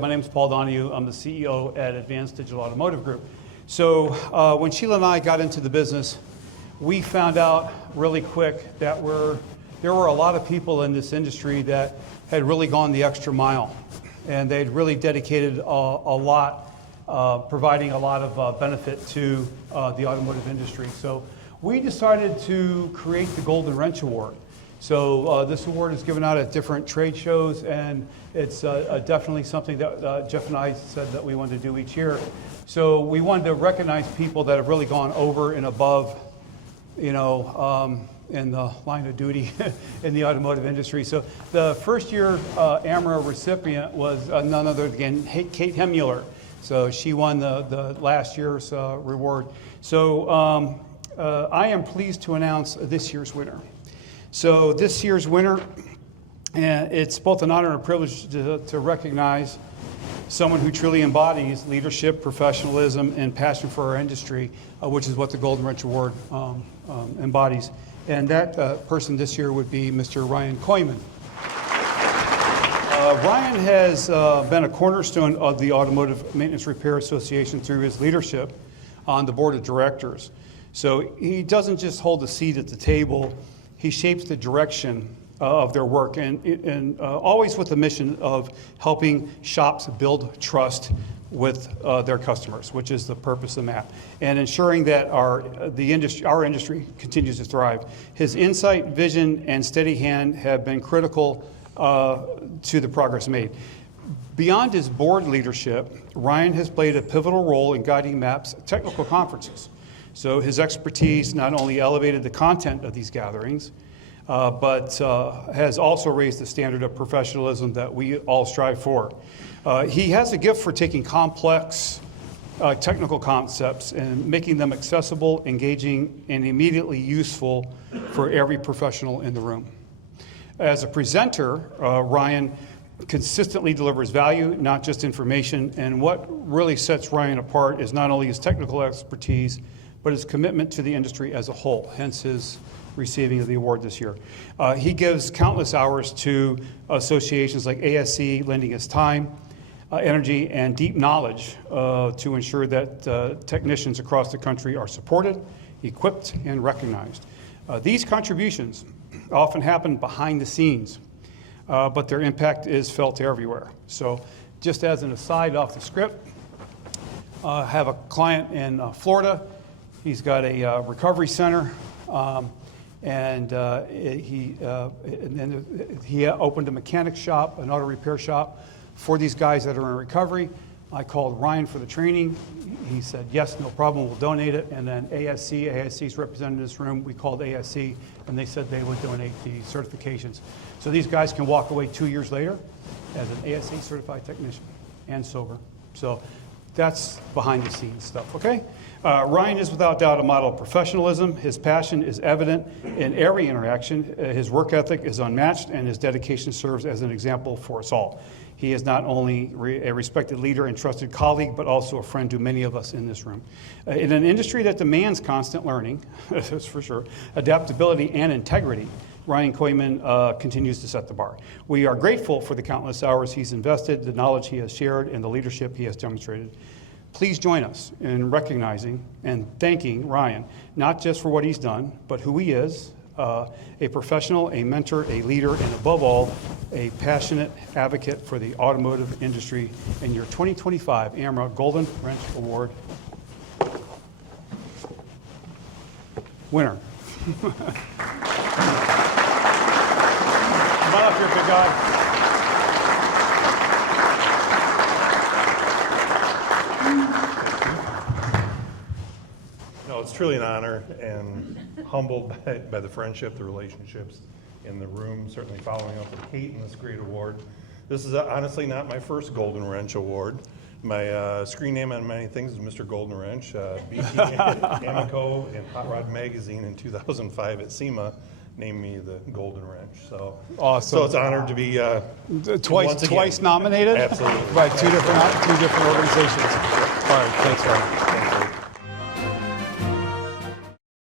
My name is Paul Donahue. I'm the CEO at Advanced Digital Automotive Group. So when Sheila and I got into the business, we found out really quick that there were a lot of people in this industry that had really gone the extra mile, and they'd really dedicated a lot, providing a lot of benefit to the automotive industry. So we decided to create the Golden Wrench Award. So this award is given out at different trade shows, and it's definitely something that Jeff and I said that we wanted to do each year. So we wanted to recognize people that have really gone over and above, in the line of duty in the automotive industry. So the first year AMRA recipient was none other than Kate Hemuller. So she won the last year's reward. So I am pleased to announce this year's winner. So this year's winner, it's both an honor and a privilege to recognize someone who truly embodies leadership, professionalism, and passion for our industry, which is what the Golden Wrench Award embodies. And that person this year would be Mr. Ryan Kooiman. Ryan has been a cornerstone of the Automotive Maintenance Repair Association through his leadership on the board of directors. So he doesn't just hold a seat at the table, he shapes the direction of their work, and always with the mission of helping shops build trust with their customers, which is the purpose of MAP, and ensuring that our industry continues to thrive. His insight, vision, and steady hand have been critical to the progress made. Beyond his board leadership, Ryan has played a pivotal role in guiding MAP's technical conferences. So his expertise not only elevated the content of these gatherings, but has also raised the standard of professionalism that we all strive for. He has a gift for taking complex technical concepts and making them accessible, engaging, and immediately useful for every professional in the room. As a presenter, Ryan consistently delivers value, not just information, and what really sets Ryan apart is not only his technical expertise, but his commitment to the industry as a whole, hence his receiving of the award this year. He gives countless hours to associations like ASC, lending his time, energy, and deep knowledge to ensure that technicians across the country are supported, equipped, and recognized. These contributions often happen behind the scenes, but their impact is felt everywhere. So just as an aside off the script, I have a client in Florida. He's got a recovery center, and he opened a mechanic shop, an auto repair shop for these guys that are in recovery. I called Ryan for the training. He said, yes, no problem, we'll donate it. And then ASC is represented in this room. We called ASC, and they said they would donate the certifications. So these guys can walk away 2 years later as an ASC certified technician and sober. So that's behind the scenes stuff, okay? Ryan is without doubt a model of professionalism. His passion is evident in every interaction. His work ethic is unmatched, and his dedication serves as an example for us all. He is not only a respected leader and trusted colleague, but also a friend to many of us in this room. In an industry that demands constant learning, that's for sure, adaptability and integrity, Ryan Kooiman continues to set the bar. We are grateful for the countless hours he's invested, the knowledge he has shared, and the leadership he has demonstrated. Please join us in recognizing and thanking Ryan, not just for what he's done, but who he is, a professional, a mentor, a leader, and above all, a passionate advocate for the automotive industry, and your 2025 AMRA Golden Wrench Award winner. Come on up here, big guy. No, it's truly an honor, and humbled by the friendship, the relationships in the room, certainly following up with Kate and this great award. This is honestly not my first Golden Wrench Award. My screen name on many things is Mr. Golden Wrench. BT Amico and Hot Rod Magazine in 2005 at SEMA named me the Golden Wrench. So awesome. So it's an honor to be twice nominated. Absolutely. By two different organizations. All right, thanks, Ryan.